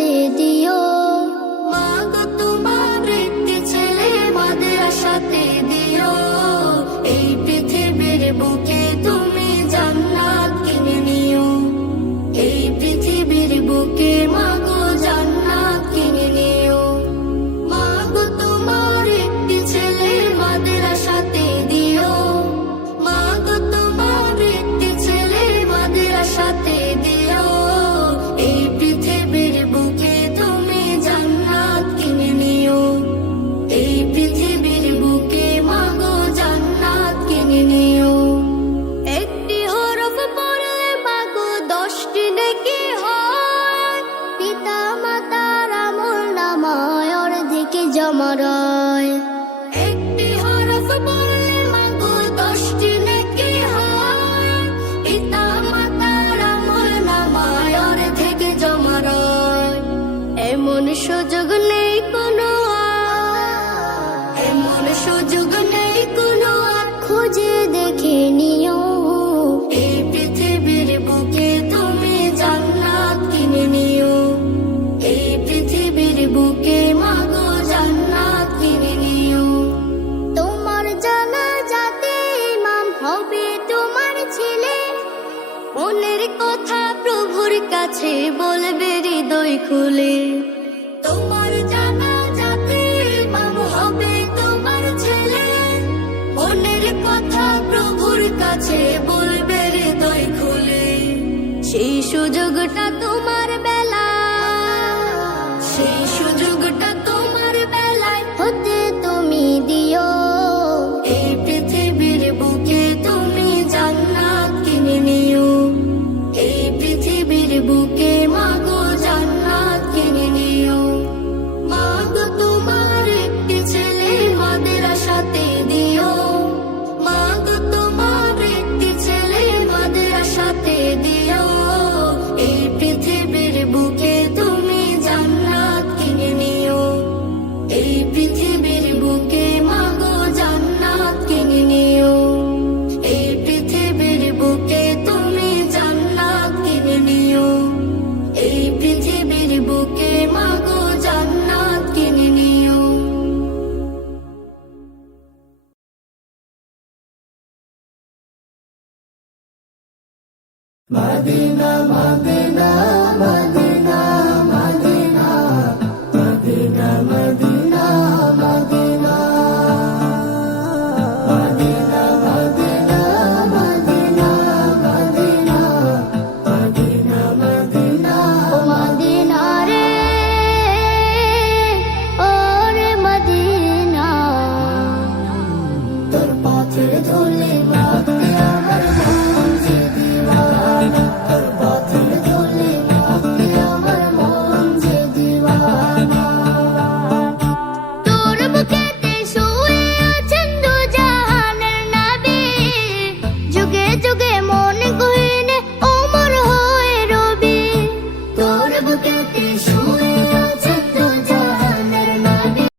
সাথে দিও। মাগো তোমার একটি ছেলে মাদ্রাসাতে দিও। এই পৃথিবীর বুকে তুমি জান্নাত কিনে নিও। এই পৃথিবীর বুকে মাগো জান্নাত কিনে নিও। মাগো তোমার একটি ছেলে মাদ্রাসাতে দিও। মাগো তোমার একটি ছেলে মাদ্রাসাতে দিও। এই পৃথিবীর বুকে তুমি জান্নাত কিনে নিও। এই পৃথিবীর বুকে মাগো জান্নাত কিনে নিও। একটি হরফ পড়লে মাগো 10টি নেকি হয়। পিতা মাতার আমলনামায় অর্ধেকে জমা রয়। একটি হরফ পড়লে মাগো 10টি নেকি হয়। পিতা মাতার আমলনামায় অর্ধেকে জমা রয়। এমন সুযোগ নেই কোনো আর, এমন সুযোগ নেই কোনো আর, খুঁজে দেখে নিও। এই পৃথিবীর বুকে তুমি জান্নাত কিনে নিও। এই পৃথিবীর বুকে মাগো জান্নাত কিনে নিও। তোমার জানাজাতে ইমাম হবে তোমার ছেলে। মনের কথা প্রভুর কাছে বলবে হৃদয় খুলে। তোমার জানাজাতে ইমাম হবে তোমার ছেলে। মনের কথা প্রভুর কাছে বলবে হৃদয় খুলে। সেই সুযোগটা তোমার বেলায়, সেই সুযোগটা তোমার বেলায় হতে তুমি দিও। এই পৃথিবীর বুকে তুমি জান্নাত কিনে নিও। এই পৃথিবীর বুকে মাগো জান্নাত কিনে নিও। মাগো তোমার একটি ছেলে মাদ্রাসাতে দিও। মাগো তোমার একটি ছেলে মাদ্রাসাতে দিও। এই পৃথিবীর বুকে তুমি জান্নাত কিনে নিও। এই পৃথিবীর বুকে মাগো জান্নাত কিনে নিও। এই পৃথিবীর বুকে তুমি জান্নাত কিনে নিও। এই পৃথিবীর বুকে মাগো জান্নাত কিনে নিও। Medina Medina